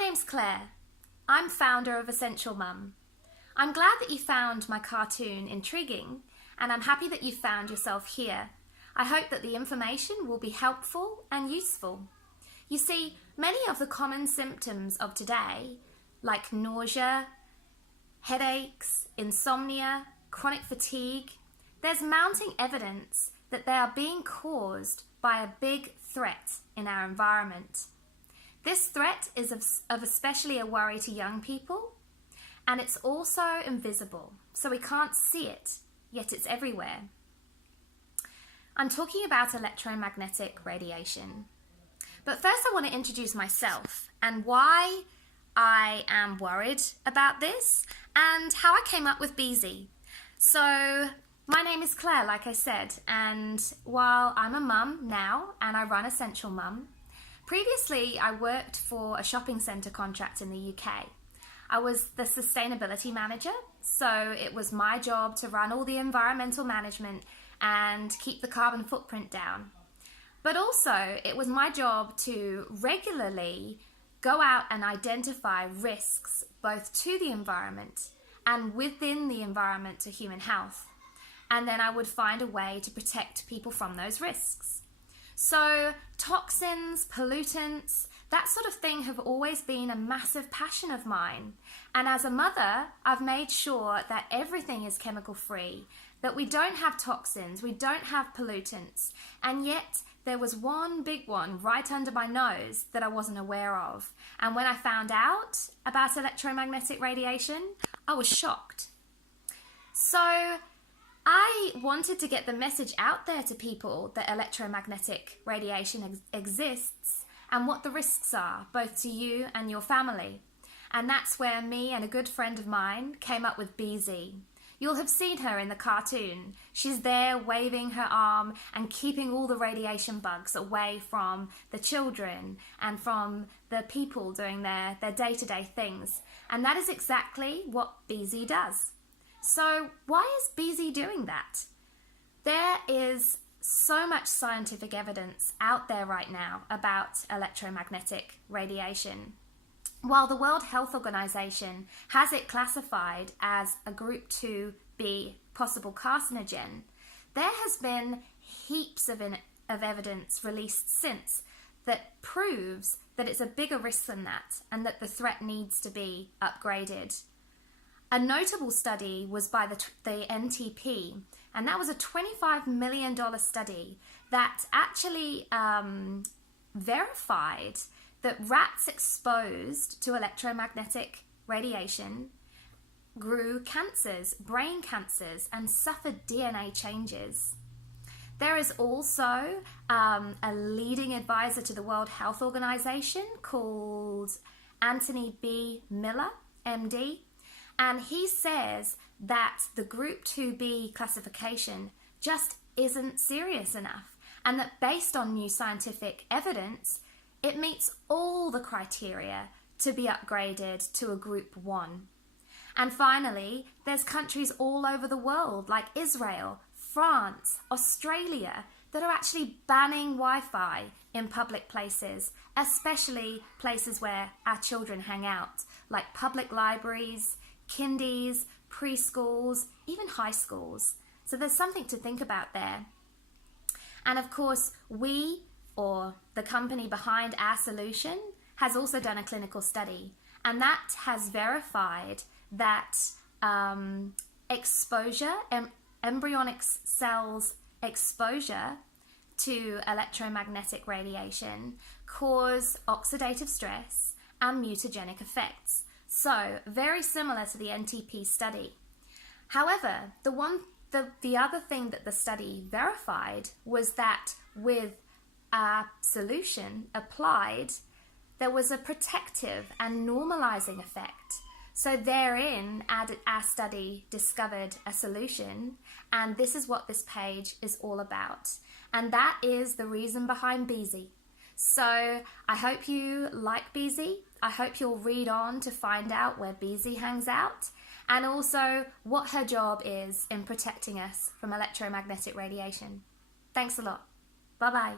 name's Claire. I'm founder of Essential Mum. I'm glad that you found my cartoon intriguing, and I'm happy that you found yourself here. I hope that the information will be helpful and useful. You see, many of the common symptoms of today, like nausea, headaches, insomnia, chronic fatigue, there's mounting evidence that they are being caused by a big threat in our environment. This threat is of especially a worry to young people, and it's also invisible, so we can't see it, yet it's everywhere. I'm talking about electromagnetic radiation. But first I want to introduce myself and why I am worried about this and how I came up with BZ. So my name is Claire, like I said, and while I'm a mum now and I run Essential Mum, previously I worked for a shopping centre contract in the UK. I was the sustainability manager, so it was my job to run all the environmental management and keep the carbon footprint down. But also it was my job to regularly go out and identify risks both to the environment and within the environment to human health. And then I would find a way to protect people from those risks. So toxins, pollutants, that sort of thing have always been a massive passion of mine. And as a mother, I've made sure that everything is chemical free, that we don't have toxins, we don't have pollutants. And yet there was one big one right under my nose that I wasn't aware of. And when I found out about electromagnetic radiation, I was shocked. So I wanted to get the message out there to people that electromagnetic radiation exists and what the risks are, both to you and your family. And that's where me and a good friend of mine came up with BZ. You'll have seen her in the cartoon. She's there waving her arm and keeping all the radiation bugs away from the children and from the people doing their day-to-day things. And that is exactly what BZ does. So why is BZ doing that? There is so much scientific evidence out there right now about electromagnetic radiation. While the World Health Organization has it classified as a group 2B possible carcinogen, there has been heaps of evidence released since that proves that it's a bigger risk than that and that the threat needs to be upgraded. A notable study was by the NTP, and that was a $25 million study that actually verified that rats exposed to electromagnetic radiation grew cancers, brain cancers, and suffered DNA changes. There is also a leading advisor to the World Health Organization called Anthony B. Miller, MD, and he says that the Group 2B classification just isn't serious enough, and that based on new scientific evidence, it meets all the criteria to be upgraded to a Group 1. And finally, there's countries all over the world like Israel, France, Australia that are actually banning Wi-Fi in public places, especially places where our children hang out, like public libraries, kindies, preschools, even high schools. So there's something to think about there. And of course, we, or the company behind our solution, has also done a clinical study, and that has verified that exposure, embryonic cells exposure to electromagnetic radiation cause oxidative stress and mutagenic effects. So very similar to the NTP study. However, the other thing that the study verified was that with a solution applied, there was a protective and normalizing effect. So therein, our study discovered a solution, and this is what this page is all about. And that is the reason behind BZ. So I hope you like BZ. I hope you'll read on to find out where BZ hangs out, and also what her job is in protecting us from electromagnetic radiation. Thanks a lot. Bye-bye.